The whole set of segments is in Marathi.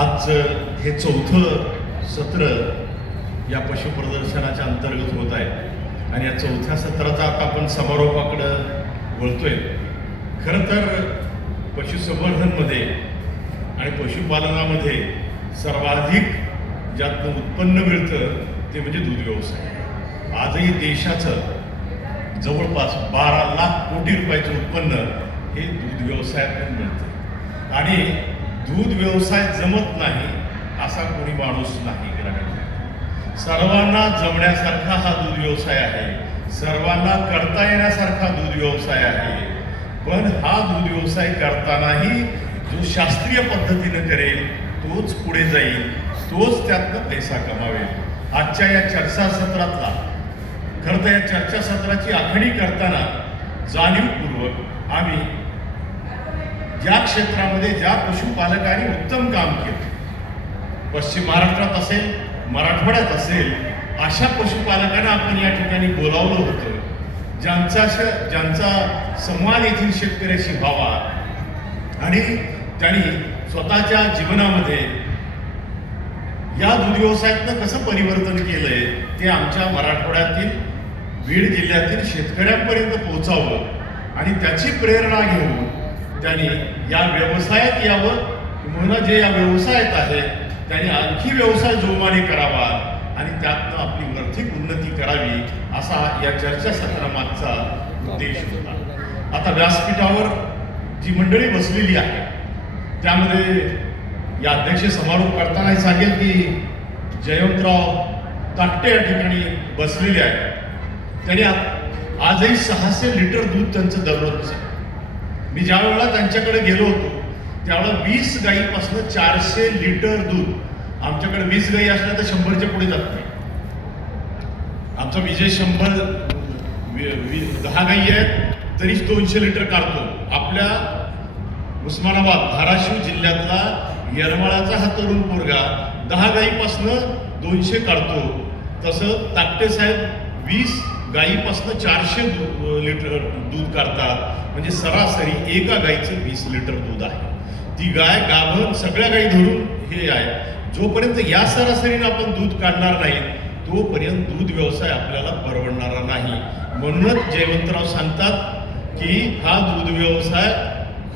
आजचं हे चौथं सत्र या पशु प्रदर्शनाच्या अंतर्गत होत आहे. आणि या चौथ्या सत्राचा आता आपण समारोपाकडं वळतोय. खरं तर पशुसंवर्धनमध्ये आणि पशुपालनामध्ये सर्वाधिक ज्यातनं उत्पन्न मिळतं ते म्हणजे दूध व्यवसाय. आजही देशाचं जवळपास बारा लाख कोटी रुपयाचं उत्पन्न हे दूध व्यवसायातून मिळतं आणि दूध व्यवसाय जमत नाही असा कोणी माणूस नाही ग्रामीण सर्वांना जमण्यासारखा हा दूध व्यवसाय आहे. सर्वांना करता येण्यासारखा दूध व्यवसाय आहे. पण हा दूध व्यवसाय करतानाही जो शास्त्रीय पद्धतीने करेल तोच पुढे जाईल तोच त्यातनं पैसा कमावेल. आजच्या या चर्चा सत्रातला खरं तर या चर्चा सत्राची आखणी करताना जाणीवपूर्वक आम्ही ज्या क्षेत्रामध्ये ज्या पशुपालकांनी उत्तम काम केलं पश्चिम महाराष्ट्रात असेल मराठवाड्यात असेल अशा पशुपालकांना आपण या ठिकाणी बोलावलं होतं. ज्यांचा ज्यांचा संवाद येथील शेतकऱ्याशी व्हावा आणि त्यांनी स्वतःच्या जीवनामध्ये या दूध व्यवसायातनं कसं परिवर्तन केलंय ते आमच्या मराठवाड्यातील बीड जिल्ह्यातील शेतकऱ्यांपर्यंत पोहोचावं आणि त्याची प्रेरणा घेऊन त्यांनी या व्यवसायात यावं म्हणून जे या व्यवसायात आहे त्यांनी आणखी व्यवसाय जोमाने करावा आणि त्यातनं आपली आर्थिक उन्नती करावी असा या चर्चा सत्रामागचा उद्देश होता. आता व्यासपीठावर जी मंडळी बसलेली आहे त्यामध्ये या अध्यक्ष समारोप करताना सांगेल की जयवंतराव ताकटे या ठिकाणी बसलेले आहेत. त्यांनी आजही सहाशे लिटर दूध त्यांचं दररोज मी ज्या वेळेला त्यांच्याकडे गेलो होतो त्यावेळेला वीस गाईपासनं चारशे लिटर दूध. आमच्याकडे वीस गाई असल्या तर शंभरच्या पुढे जात नाही. आमचा विजय शंभर दहा गाई आहेत तरीच दोनशे लिटर काढतो. आपल्या उस्मानाबाद धाराशिव जिल्ह्यातला येरमाळाचा हा तरुण पोरगा दहा गाईपासनं दोनशे काढतो. तसं ताकटे साहेब वीस गाईपासनं चारशे लिटर दूध काढतात. म्हणजे सरासरी एका गाईचं वीस लिटर दूध आहे. ती गाय गाभण सगळ्या गायी धरून हे आहे. जोपर्यंत या सरासरीनं आपण दूध काढणार नाही तोपर्यंत दूध व्यवसाय आपल्याला परवडणारा नाही. म्हणूनच जयवंतराव सांगतात की हा दूध व्यवसाय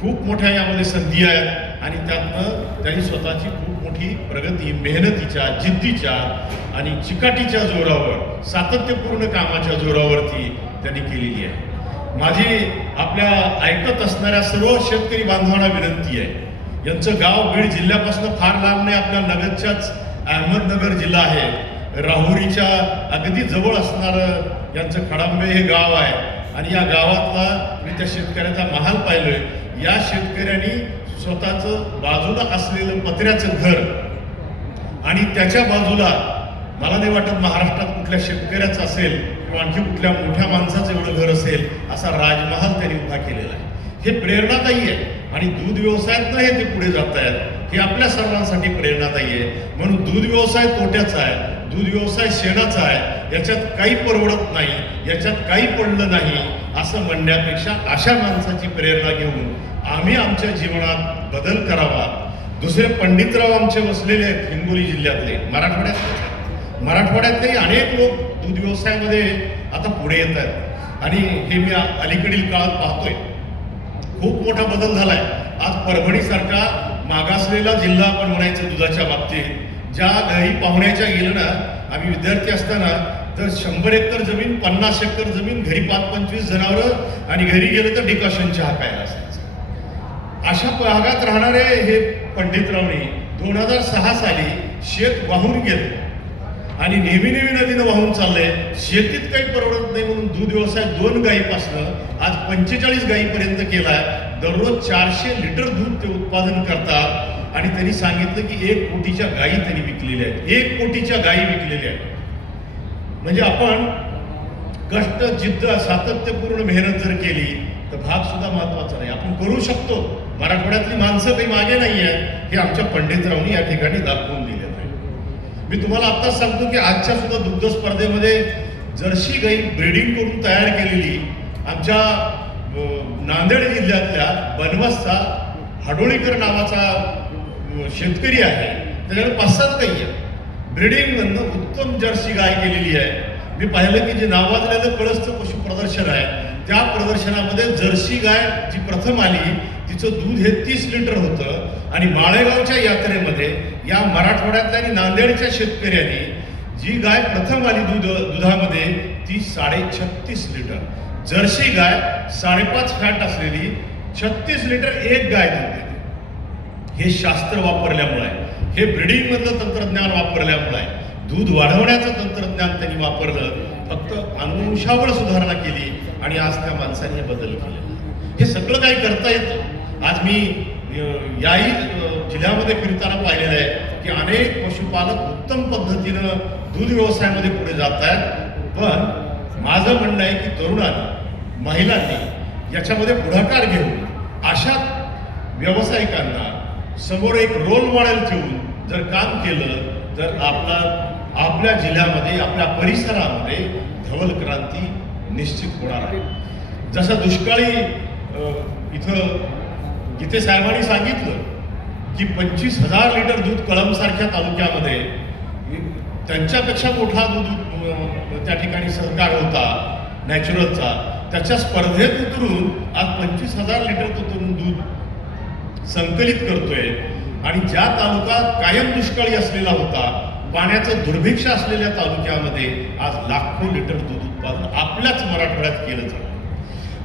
खूप मोठ्या यामध्ये संधी आहेत आणि त्यातनं त्यांनी स्वतःची खूप मोठी प्रगती मेहनतीच्या जिद्दीच्या आणि चिकाटीच्या जोरावर सातत्यपूर्ण कामाच्या जोरावरती त्यांनी केलेली आहे. माझी आपल्या ऐकत असणाऱ्या सर्व शेतकरी बांधवांना विनंती आहे. यांचं गाव बीड जिल्ह्यापासून फार लांब नाही आपल्या नगरच्याच अहमदनगर जिल्हा आहे. राहुरीच्या अगदी जवळ असणारं यांचं खडांबे हे गाव आहे. आणि या गावातला मी त्या शेतकऱ्याचा महाल पाहिलोय. या शेतकऱ्यांनी स्वतःचं बाजूला असलेलं पत्र्याचं घर आणि त्याच्या बाजूला मला नाही वाटत महाराष्ट्रात कुठल्या शेतकऱ्याचं असेल किंवा आणखी कुठल्या मोठ्या माणसाचं एवढं घर असेल असा राजमहाल त्यांनी उभा केलेला आहे. हे प्रेरणादायी आहे. आणि दूध व्यवसायातनं हे ते पुढे जात आहेत. हे आपल्या सर्वांसाठी प्रेरणादायी आहे. म्हणून दूध व्यवसाय तोट्याचा आहे. दूध व्यवसाय शेणाचा आहे. याच्यात काही परवडत नाही. याच्यात काही पडलं नाही असं म्हणण्यापेक्षा अशा माणसाची प्रेरणा घेऊन आम्ही आमच्या जीवनात बदल करावा. दुसरे पंडितराव आमचे बसलेले आहेत हिंगोली जिल्ह्यातले मराठवाड्यात मराठवाड्यातले अनेक लोक दूध व्यवसायामध्ये आता पुढे येत आहेत. आणि हे मी अलीकडील काळात पाहतोय. खूप मोठा बदल झालाय. आज परभणीसारखा मागासलेला जिल्हा आपण म्हणायचं दुधाच्या बाबतीत. ज्या घरी पाहुण्याच्या गेलं ना आम्ही विद्यार्थी असताना तर शंभर एकर जमीन पन्नास एकर जमीन घरी पाच पंचवीस जनावरं आणि घरी गेलं तर डिकॉशन चहा प्यायला असायचं. अशा भागात राहणारे हे पंडितरावणी दोन हजार सहा साली शेत वाहून गेले. आणि नेहमी नेहमी नदीनं वाहून चाललंय. शेतीत काही परवडत नाही म्हणून दूध व्यवसाय दोन गायीपासनं आज पंचेचाळीस गायीपर्यंत केलाय. दररोज चारशे लिटर दूध ते उत्पादन करतात. आणि त्यांनी सांगितलं की एक कोटीच्या गायी त्यांनी विकलेल्या आहेत. एक कोटीच्या गायी विकलेल्या आहेत. म्हणजे आपण कष्ट जिद्द सातत्यपूर्ण मेहनत जर केली तर भाग सुद्धा महत्त्वाचा नाही. आपण करू शकतो. मराठवाड्यातली माणसं काही मागे नाही आहेत हे आमच्या पंडितरावनी या ठिकाणी दाखवून दिलेलं मी तुम्हाला आत्ताच सांगतो की आजच्या सुद्धा दुग्ध स्पर्धेमध्ये जर्सी गाई ब्रीडिंग करून तयार केलेली आमच्या नांदेड जिल्ह्यातल्या बनवसचा हाडोळीकर नावाचा शेतकरी आहे. त्याच्याकडे पाच सात गाई आहे ब्रिडिंगमधनं उत्तम जर्सी गाय केलेली आहे. मी पाहिलं की जे नावाजलेलं कळसचं पशु प्रदर्शन आहे. त्या प्रदर्शनामध्ये जर्सी गाय जी प्रथम आली तिचं दूध हे तीस लिटर होतं. आणि माळेगावच्या यात्रेमध्ये या मराठवाड्यातल्या आणि नांदेडच्या शेतकऱ्यांनी जी गाय प्रथम आली दूध दुधामध्ये ती साडे छत्तीस लिटर. जर्सी गाय साडेपाच फॅट असलेली छत्तीस लिटर एक गाय दूध देते. हे शास्त्र वापरल्यामुळे हे ब्रिडिंगमधलं तंत्रज्ञान वापरल्यामुळे आहे. दूध वाढवण्याचं तंत्रज्ञान त्यांनी वापरलं. फक्त अनुवंशावर सुधारणा केली आणि आज त्या माणसाने हे बदल केले. हे सगळं काही करता येतं? आज मी याही जिल्ह्यामध्ये फिरताना पाहिलेलं आहे की अनेक पशुपालक उत्तम पद्धतीनं दूध व्यवसायामध्ये पुढे जात आहेत. पण माझं म्हणणं आहे की तरुणांनी महिलांनी याच्यामध्ये पुढाकार घेऊन अशा व्यावसायिकांना समोर एक रोल मॉडेल ठेवून जर काम केलं तर आपला आपल्या जिल्ह्यामध्ये आपल्या परिसरामध्ये धवल क्रांती निश्चित होणार आहे. जसं दुष्काळी इथं जिथे साहेबांनी सांगितलं की पंचवीस हजार लिटर दूध कळंबसारख्या तालुक्यामध्ये त्यांच्यापेक्षा मोठा दूध त्या ठिकाणी सरकार होता नॅचरलचा त्याच्या स्पर्धेत उतरून आज पंचवीस हजार लिटर तो तरुण दूध संकलित करतोय. आणि ज्या तालुका कायम दुष्काळी असलेला होता पाण्याचं दुर्भिक्ष असलेल्या तालुक्यामध्ये आज लाखो लिटर दूध उत्पादन आपल्याच मराठवाड्यात केलं जातं.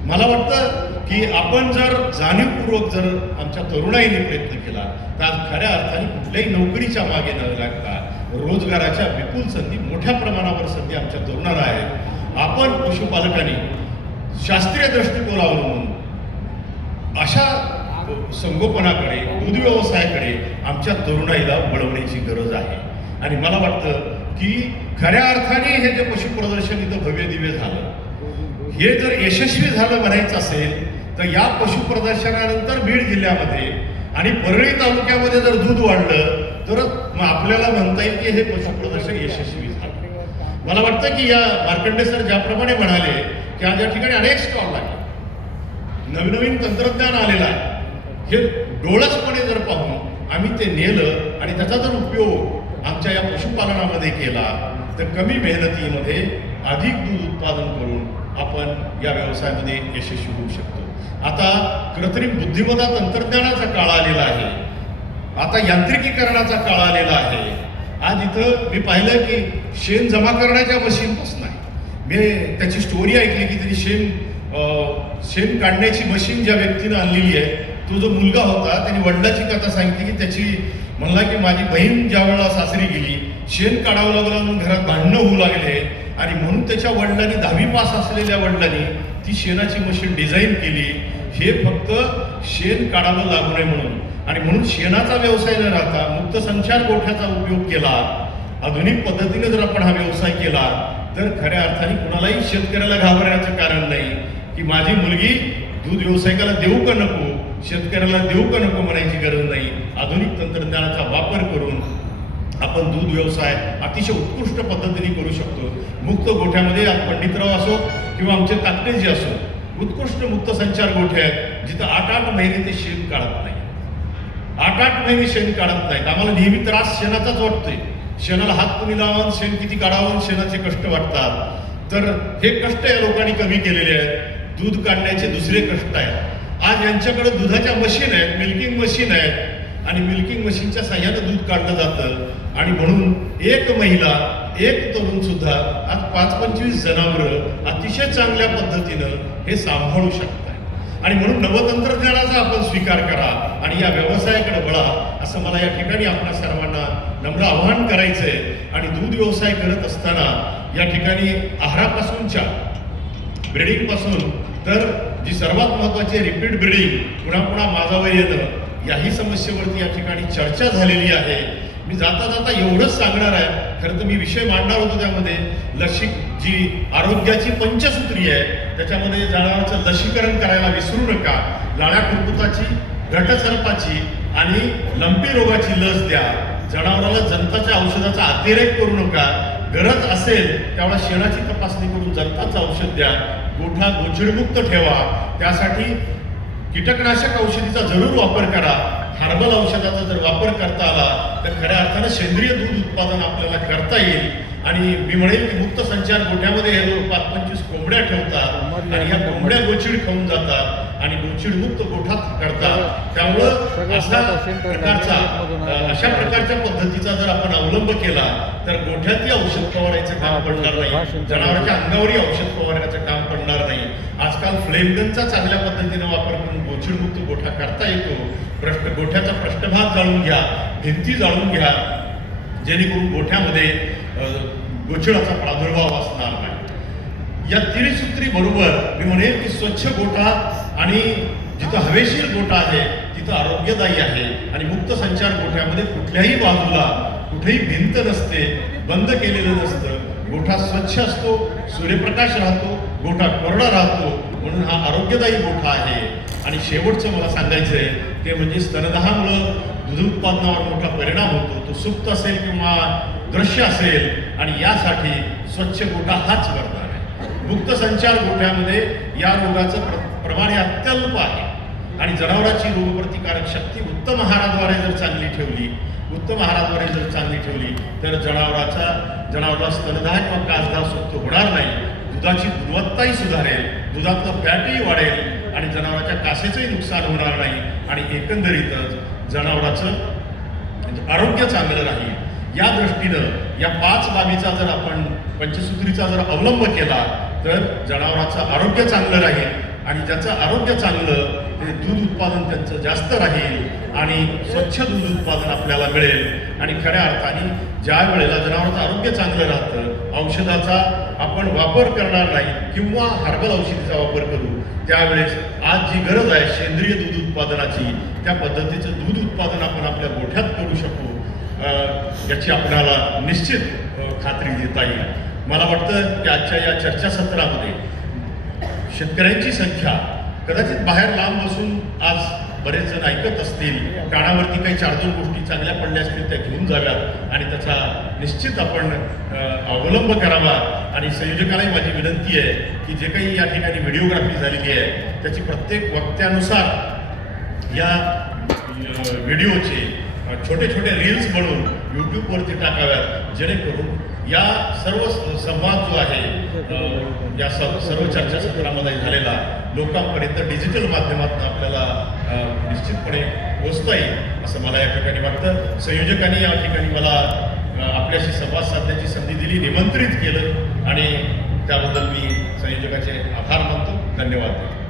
मला वाटतं की आपण जर जाणीवपूर्वक जर आमच्या तरुणाईने प्रयत्न केला तर आज खऱ्या अर्थाने कुठल्याही नोकरीच्या मागे न लागता रोजगाराच्या विपुल संधी मोठ्या प्रमाणावर संधी आमच्या तरुणाला आहेत. आपण पशुपालकांनी शास्त्रीय दृष्टिकोनावरून अशा संगोपनाकडे दूध व्यवसायाकडे आमच्या तरुणाईला वळवण्याची गरज आहे. आणि मला वाटतं की खऱ्या अर्थाने हे जे पशु प्रदर्शन इथं भव्य दिव्य झालं हे जर यशस्वी झालं म्हणायचं असेल तर या पशु प्रदर्शनानंतर बीड जिल्ह्यामध्ये आणि परळी तालुक्यामध्ये जर दूध वाढलं तर मग आपल्याला म्हणता येईल की हे पशु प्रदर्शन यशस्वी झालं. मला वाटतं की या मार्कंडे सर ज्याप्रमाणे म्हणाले की आज या ठिकाणी अनेक स्टॉल लागले नवीन नवीन तंत्रज्ञान आलेलं आहे. हे डोळसपणे जर पाहून आम्ही ते नेलं आणि त्याचा जर उपयोग आमच्या या पशुपालनामध्ये केला तर कमी मेहनतीमध्ये अधिक दूध उत्पादन करून आपण या व्यवसायामध्ये यशस्वी होऊ शकतो. आता कृत्रिम बुद्धिमत्ता तंत्रज्ञानाचा काळ आलेला आहे. आता यांत्रिकीकरणाचा काळ आलेला आहे. आज इथं मी पाहिलं की शेण जमा करण्याच्या मशीनपासून आहे. मी त्याची स्टोरी ऐकली की त्यांनी शेण शेण काढण्याची मशीन ज्या व्यक्तीनं आणलेली आहे तो जो मुलगा होता त्यांनी वडिलाची कथा सांगितली की त्याची म्हणला की माझी बहीण ज्या वेळेला सासरी गेली शेण काढावं लागलं म्हणून घरात भांडणं होऊ लागले. आणि म्हणून त्याच्या वडिलांनी दहावी पास असलेल्या वडिलांनी ती शेणाची मशीन डिझाईन केली. हे फक्त शेण काढावं लागू नये म्हणून. आणि म्हणून शेणाचा व्यवसाय न राहता मुक्त संचार गोठ्याचा उपयोग केला. आधुनिक पद्धतीने जर आपण हा व्यवसाय केला तर खऱ्या अर्थाने कुणालाही शेतकऱ्याला घाबरण्याचं कारण नाही. की माझी मुलगी दूध व्यावसायिकाला देऊ का नको शेतकऱ्याला देऊ का नको म्हणायची गरज नाही. आधुनिक तंत्रज्ञानाचा वापर करून आपण दूध व्यवसाय अतिशय उत्कृष्ट पद्धतीने करू शकतो. मुक्त गोठ्यामध्ये पंडितराव असो किंवा आमचे ताकटेजी असो उत्कृष्ट मुक्त संचार गोठे आहेत जिथं आठ आठ महिने ते शेण काढत नाही. आठ आठ महिने शेण काढत नाहीत. आम्हाला नेहमी त्रास शेणाचाच वाटतोय. शेणाला हात कुणी लावून शेण किती काढावं शेणाचे कष्ट वाटतात. तर हे कष्ट या लोकांनी कमी केलेले आहेत. दूध काढण्याचे दुसरे कष्ट आहेत. आज यांच्याकडे दुधाच्या मशीन आहेत मिल्किंग मशीन आहेत. आणि मिल्किंग मशीनच्या साह्यानं दूध काढलं जातं. आणि म्हणून एक महिला एक तरुण सुद्धा आज पाच पंचवीस जनावरं अतिशय चांगल्या पद्धतीनं हे सांभाळू शकतात आणि म्हणून नवतंत्रज्ञानाचा आपण स्वीकार करा आणि या व्यवसायाकडे वळा असं मला या ठिकाणी आपल्या सर्वांना नम्र आवाहन आहे आणि दूध व्यवसाय करत असताना या ठिकाणी आहारापासूनच्या ब्रिडिंगपासून तर जी सर्वात महत्वाची रिपीट ब्रिडिंग पुन्हा पुन्हा माझावर येणं याही समस्येवरती या ठिकाणी चर्चा झालेली आहे. मी जाता जाता एवढंच सांगणार आहे. खरं तर मी विषय मांडणार होतो त्यामध्ये. लशिक जी आरोग्याची पंचसूत्री आहे त्याच्यामध्ये जनावरांचं लसीकरण करायला विसरू नका. लाळ्या खुरकुताची घटसर्पाची आणि लंपी रोगाची लस द्या. जनावराला जनताच्या औषधाचा अतिरेक करू नका. गरज असेल त्यावेळेला शेणाची तपासणी करून जनताचं औषध द्या. गोठा गोचिडमुक्त ठेवा. त्यासाठी कीटकनाशक औषधीचा जरूर वापर करा. हर्बल औषधाचा जर वापर करता आला तर खऱ्या अर्थानं सेंद्रिय दूध उत्पादन आपल्याला करता येईल. आणि मी म्हणेन की मुक्त संचार गोठ्यामध्ये हे लोक पाच पंचवीस कोंबड्या ठेवतात आणि ह्या कोंबड्या गोचिड खाऊन जातात आणि गोचिड मुक्त गोठा करतात. त्यामुळं अशा प्रकारचा अशा प्रकारच्या पद्धतीचा जर आपण अवलंब केला तर गोठ्यातही औषध फवारायचं काम पडणार नाही. जनावरांच्या अंगावरही औषध फवारण्याचं काम पडणार नाही. आजकाल फ्लेमगनचा चांगल्या पद्धतीने वापर करून गोचिडमुक्त गोठा करता येतो. प्रश्न गोठ्याचा पृष्ठभाग जाळून घ्या भिंती जाळून घ्या. जेणेकरून गोठ्यामध्ये गोचिडाचा प्रादुर्भाव असणार नाही. या त्रिसूत्री बरोबर मी म्हणेन की स्वच्छ गोठा आणि जिथं हवेशीर गोठा आहे तिथं आरोग्यदायी आहे. आणि मुक्त संचार गोठ्यामध्ये कुठल्याही बाजूला कुठेही भिंत नसते बंद केलेलं नसतं. गोठा स्वच्छ असतो सूर्यप्रकाश राहतो गोठा कोरडा राहतो. म्हणून हा आरोग्यदायी गोठा आहे. आणि शेवटचं मला सांगायचं आहे ते म्हणजे स्तनदाहामुळं दूध उत्पादनावर मोठा परिणाम होतो. तो सुप्त असेल किंवा दृश्य असेल आणि यासाठी स्वच्छ गोठा हाच वरदान आहे. मुक्त संचार गोठ्यामध्ये या रोगाचं प्र प्रमाण हे अत्यल्प आहे. आणि जनावरांची रोगप्रतिकारक शक्ती उत्तम आहाराद्वारे जर चांगली ठेवली उत्तम आहाराद्वारे जर चांगली ठेवली तर जनावराचा जनावराला स्तनदाह किंवा कासदाह सुप्त होणार नाही. दुधाची गुणवत्ताही सुधारेल. दुधातलं फॅटही वाढेल आणि जनावराच्या कासेचंही नुकसान होणार नाही. आणि एकंदरीतच जनावराचं म्हणजे आरोग्य चांगलं राहील. या दृष्टीनं या पाच बाबीचा जर आपण पंचसूत्रीचा जर अवलंब केला तर जनावराचं आरोग्य चांगलं राहील. आणि ज्याचं आरोग्य चांगलं ते दूध उत्पादन त्यांचं जास्त राहील. आणि स्वच्छ दूध उत्पादन आपल्याला मिळेल. आणि खऱ्या अर्थाने ज्या वेळेला जनावरांचं आरोग्य चांगलं राहतं औषधाचा आपण वापर करणार नाही किंवा हर्बल औषधीचा वापर करू त्यावेळेस आज जी गरज आहे सेंद्रिय दूध उत्पादनाची त्या पद्धतीचं दूध उत्पादन आपण आपल्या गोठ्यात करू शकू याची आपणाला निश्चित खात्री देता येईल. मला वाटतं की आजच्या या चर्चासत्रामध्ये शेतकऱ्यांची संख्या कदाचित बाहेर लांब बसून आज बरेच जण ऐकत असतील कानावरती काही चार दोन गोष्टी चांगल्या पडल्या असतील त्या घेऊन जाव्यात. आणि त्याचा निश्चित आपण अवलंब करावा. आणि संयोजकालाही माझी विनंती आहे की जे काही या ठिकाणी व्हिडिओग्राफी झालेली आहे त्याची प्रत्येक वक्त्यानुसार या व्हिडिओचे छोटे छोटे रील्स बनवून यूट्यूबवरती टाकाव्यात जेणेकरून या सर्व संवाद जो आहे या सर्व सर्व चर्चासत्रामध्ये झालेला लोकांपर्यंत डिजिटल माध्यमातून आपल्याला निश्चितपणे पोचता येईल असं मला या ठिकाणी वाटतं. संयोजकांनी या ठिकाणी मला आपल्याशी संवाद साधण्याची संधी दिली निमंत्रित केलं आणि त्याबद्दल मी संयोजकाचे आभार मानतो. धन्यवाद.